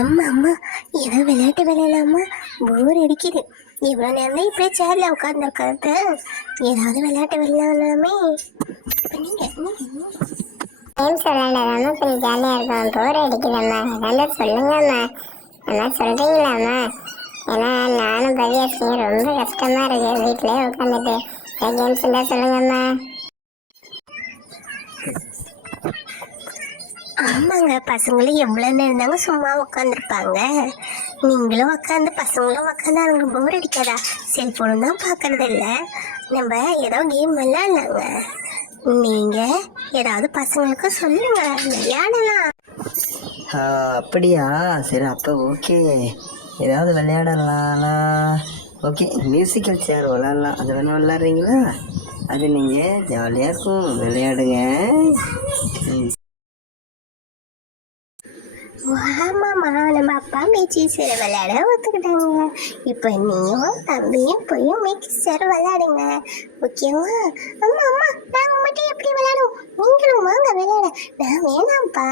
அம்மா அம்மா ஏதோ விளையாட்டு விளையாடலாமா? போர் அடிக்குது. இவ்வளோ நேரம் தான் இப்படியே சேர்ல உட்காந்துருக்காது. ஏதாவது விளையாட்டு விளையாடலாமே. கேம்ஸ் விளையாடாம கொஞ்சம் ஜாலியாக இருக்கும். போர் அடிக்குதம்மா, அதெல்லாம் சொல்லுங்கம்மா. அம்மா சொல்கிறீங்களாம்மா? ஏன்னா நானும் பவியாசியும் ரொம்ப கஷ்டமாக இருக்குது வீட்டிலே உட்காந்துட்டு. கேம்ஸ் இருந்தால் சொல்லுங்கம்மா. ஆமாங்க, பசங்களும் எவ்வளோ நேரம் தாங்க சும்மா உட்காந்துருப்பாங்க. நீங்களும் உட்காந்து பசங்களும் உட்காந்து அவங்க போர் அடிக்காதா? செல்ஃபோனும் தான் பார்க்கறது இல்லை. நம்ம ஏதோ கேம் விளையாடலாங்க. நீங்கள் ஏதாவது பசங்களுக்கு சொல்லுங்க, விளையாடலாம். அப்படியா? சரி, அப்போ ஓகே, ஏதாவது விளையாடலாம்னா ஓகே. மியூசிக்கல் சேர் விளையாடலாம். அது வேணால் விளையாடுறீங்களா? அது நீங்கள் ஜாலியாக இருக்கும், விளையாடுங்க. ஆமாம்மா, நம்ம அப்பா மேய்ச்சி சேர விளையாட ஒத்துக்கிட்டாங்க. இப்போ நீயும் தம்பியும் போய் மேய்ச்சி சேர விளையாடுங்க, ஓகேவா? அம்மா அம்மா, நாங்கள் மட்டும் எப்படி விளையாடுவோம்? நீங்களும் வாங்க விளையாட. நான் வேணாம்ப்பா,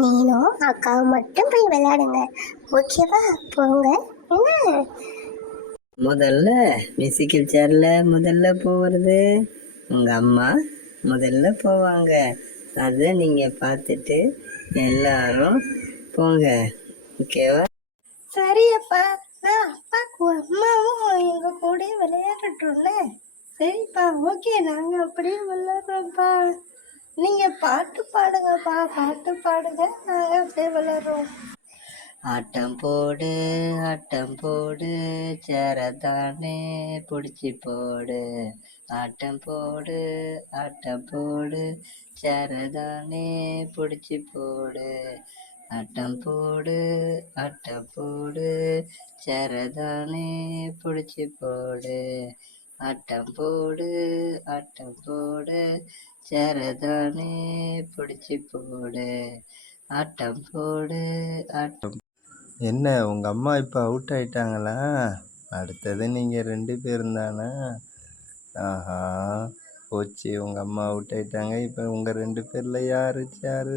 நீனும் அக்காவும் மட்டும் போய் விளையாடுங்க, ஓகேவா? போங்க. என்ன முதல்ல மியூசிக்கல் சேரில் முதல்ல போகிறது உங்கள் அம்மா முதல்ல போவாங்க. அதை நீங்கள் பார்த்துட்டு எல்லாரும் போங்க, ஓகேவா? சரி அப்பா, நான் அப்பாக்கும் அம்மாவும் எங்கள் கூட விளையாடட்டும்ல. சரிப்பா, ஓகே, நாங்கள் அப்படியே விளையாடுறோம்ப்பா. நீங்கள் பாட்டு பாடுங்கப்பா, பாட்டு பாடுங்க, நாங்கள் அப்படியே விளையாடுறோம். ஆட்டம் போடு ஆட்டம் போடு, சேரதானே பிடிச்சி போடு. ஆட்டம் போடு ஆட்டம் போடு, சேரதானே பிடிச்சி போடு. ஆட்டம் போடு ஆட்டம் போடு, சேரதானே பிடிச்சி போடு. ஆட்டம் போடு ஆட்டம் போடு, சேரதானே பிடிச்சி போடு. ஆட்டம் போடு ஆட்டம். என்ன உங்கள் அம்மா இப்போ அவுட் ஆயிட்டாங்களா? அடுத்தது நீங்கள் 2 பேரும் தானே? ஆஹா, போச்சு, உங்கள் அம்மா அவுட் ஆயிட்டாங்க. இப்போ உங்கள் 2 பேரில் யார்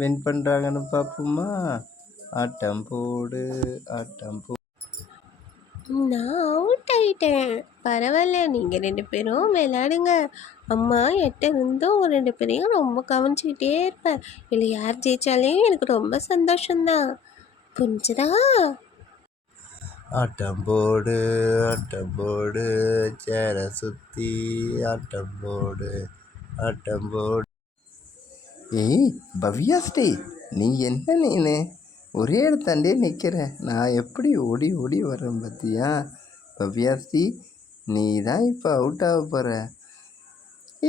வின் பண்ணுறாங்கன்னு பார்ப்போமா? ஆட்டம் போடு ஆட்டம் போ. நான் அவுட் ஆயிட்டேன். பரவாயில்ல, நீங்கள் 2 பேரும் விளையாடுங்க. அம்மா எட்ட இருந்தும் உங்கள் 2 பேரையும் ரொம்ப கவனிச்சுக்கிட்டே இருப்பேன். இல்லை யார் ஜெயிச்சாலையும் எனக்கு ரொம்ப சந்தோஷம்தான். புரிஞ்சுதா? ஆட்டம் போடு ஆட்டம் போடு, சேரை சுற்றி ஆட்டம் போடு ஆட்டம் போடு. ஏய் பவ்யாஸ்ரீ, நீ என்ன நீனு ஒரே இடத்தாண்டே நிற்கிற? நான் எப்படி ஓடி ஓடி வரேன் பார்த்தியா? பவ்யாஸ்ரீ, நீ தான் இப்போ அவுட் ஆக போகிற.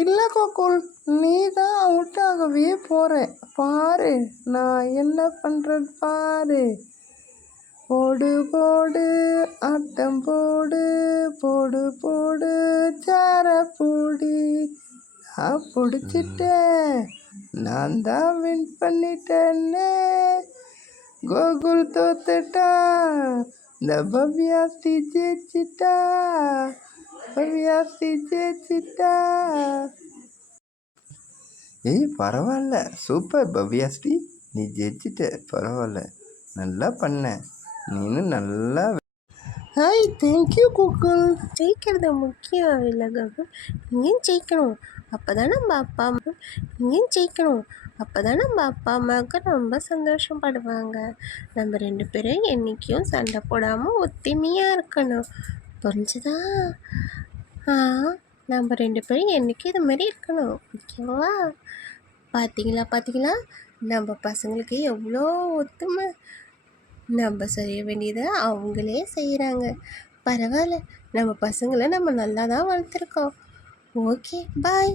இல்லை கோகுல், நீ தான் அவுட் ஆகவே போகிற. பாரு நான் என்ன பண்ணுறது பாரு. போடு போடு ஆட்டம் போடு, போடு போடு சேர போடு. நான் பிடிச்சிட்டேன், நான் தான் வின் பண்ணிட்டேன்னு. கோகுல் தோத்துட்டா, இந்த பவ்யாஸ்ரீ ஜெயிச்சிட்டா, பவ்யாஸ்ரீ ஜெயிச்சிட்டா. ஏய் பரவாயில்ல, சூப்பர் பவ்யாஸ்ரீ, நீ ஜெயிச்சிட்ட, பரவாயில்ல, நல்லா பண்ண, நீனும் நல்லா. Hi, thank you Google. ஜெயிக்கிறது முக்கியம் இல்லை ககு, நீயும் ஜெயிக்கணும். அப்போ தான் நம்ம அப்பா அம்மா நீயும் ஜெயிக்கணும். அப்போ தான் நம்ம அப்பா அம்மாவுக்கு ரொம்ப சந்தோஷப்படுவாங்க. நம்ம 2 பேரும் என்றைக்கும் சண்டை போடாமல் ஒத்துமையாக இருக்கணும், புரிஞ்சுதா? நம்ம 2 பேரும் என்றைக்கும் இது மாதிரி இருக்கணும், ஓகேவா? பார்த்தீங்களா, நம்ம பசங்களுக்கு எவ்வளோ ஒத்துமை. நம்ம செய்ய வேண்டியதை அவங்களே செய்கிறாங்க. பரவாயில்ல, நம்ம பசங்களை நம்ம நல்லா தான் வளர்த்துருக்கோம். ஓகே, பாய்.